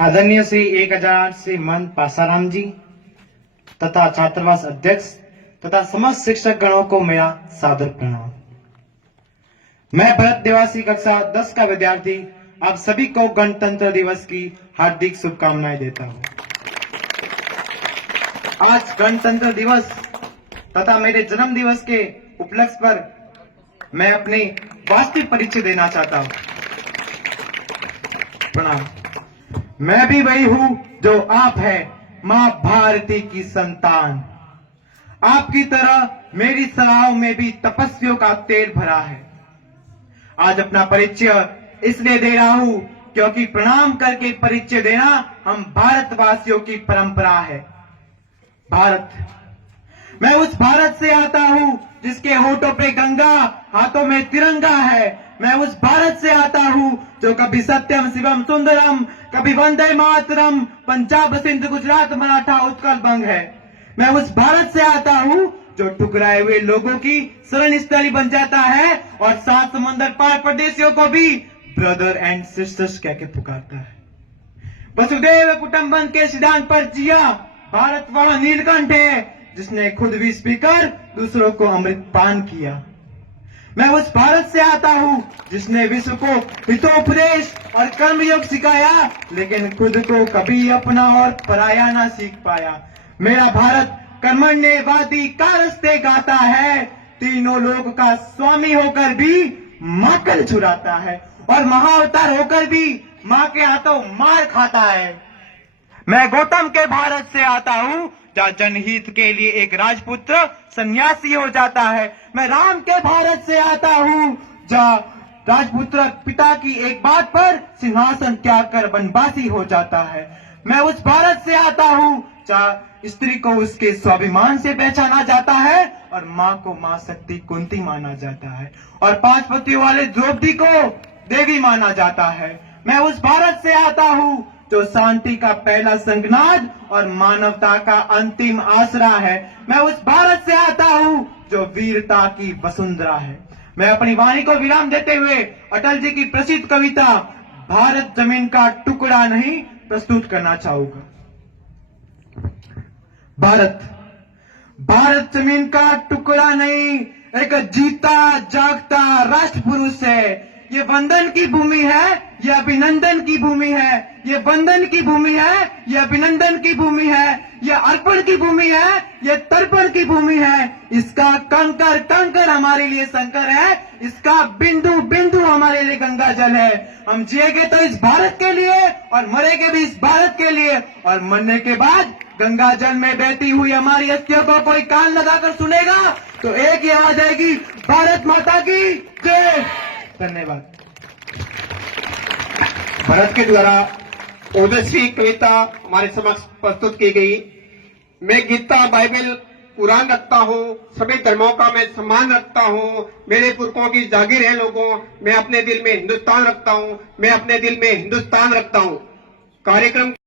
आदरणीय श्री 1000 श्री महंत पासाराम जी तथा छात्रावास अध्यक्ष तथा समस्त शिक्षक गणों को मेरा सादर प्रणाम। मैं भरत निवासी कक्षा 10 का विद्यार्थी आप सभी को गणतंत्र दिवस की हार्दिक शुभकामनाएं देता हूं। आज गणतंत्र दिवस तथा मेरे जन्म दिवस के उपलक्ष्य पर मैं अपनी वास्तविक परिचय देना चाहता हूं। प्रणाम। मैं भी वही हूं जो आप है, मां भारती की संतान। आपकी तरह मेरी सराहों में भी तपस्वियों का तेल भरा है। आज अपना परिचय इसलिए दे रहा हूं क्योंकि प्रणाम करके परिचय देना हम भारतवासियों की परंपरा है। भारत, मैं उस भारत से आता हूं जिसके होठों पे गंगा, हाथों में तिरंगा है। मैं उस भारत से आता हूं जो कभी सत्यम शिवम सुंदरम, कभी वंदे मातरम, पंजाब सिंध गुजरात मराठा उत्कल बंग है। मैं उस भारत से आता हूं जो ठुकराए हुए लोगों की शरण स्थली बन जाता है और 7 समंदर पार परदेशियों को भी ब्रदर एंड सिस्टर्स कह के पुकारता है। वसुदेव कुटुंबकम के सिद्धांत पर जिया भारत वह नीलकंठ है जिसने खुद भी पीकर दूसरों को अमृत पान किया। मैं उस भारत से आता हूं जिसने विश्व को हितोपदेश और कर्मयोग सिखाया, लेकिन खुद को कभी अपना और पराया ना सीख पाया। मेरा भारत कर्मण्यवादी कारस्ते गाता है, तीनों लोक का स्वामी होकर भी मां कल चुराता है और महाअवतार होकर भी मां के हाथों मार खाता है। मैं गौतम के भारत से आता हूं जहाँ जनहित के लिए एक राजपुत्र सन्यासी हो जाता है। मैं राम के भारत से आता हूं जहाँ राजपुत्र पिता की एक बात पर सिंहासन त्याग कर वनवासी हो जाता है। मैं उस भारत से आता हूं जहाँ स्त्री को उसके स्वाभिमान से पहचाना जाता है और मां को मां शक्ति कुंती माना जाता है और 5 पतियों वाले द्रौपदी को देवी माना जाता है। मैं उस भारत से आता हूं जो शांति का पहला संगनाद और मानवता का अंतिम आसरा है। मैं उस भारत से आता हूं जो वीरता की वसुंधरा है। मैं अपनी वाणी को विराम देते हुए अटल जी की प्रसिद्ध कविता भारत जमीन का टुकड़ा नहीं प्रस्तुत करना चाहूंगा। भारत, भारत जमीन का टुकड़ा नहीं, एक जीता जागता राष्ट्र पुरुष है। ये वंदन की भूमि है, ये अभिनंदन की भूमि है। ये वंदन की भूमि है, ये अभिनंदन की भूमि है। ये अर्पण की भूमि है, ये तर्पण की भूमि है। इसका कंकर कंकर हमारे लिए शंकर है, इसका बिंदु बिंदु हमारे लिए गंगा जल है। हम जिएंगे तो इस भारत के लिए और मरेंगे भी इस भारत के लिए, और मरने के बाद गंगा जल में बहती हुई हमारी अस्थियों को कोई कान लगाकर सुनेगा तो एक ही आवाज आएगी, भारत माता की जय। धन्यवाद। भरत के द्वारा ओजस्वी कविता हमारे समक्ष प्रस्तुत की गई। मैं गीता, बाइबल, कुरान रखता हूँ, सभी धर्मों का मैं सम्मान रखता हूँ। मेरे पुरखों की जागीर है लोगों, मैं अपने दिल में हिंदुस्तान रखता हूँ, मैं अपने दिल में हिंदुस्तान रखता हूँ। कार्यक्रम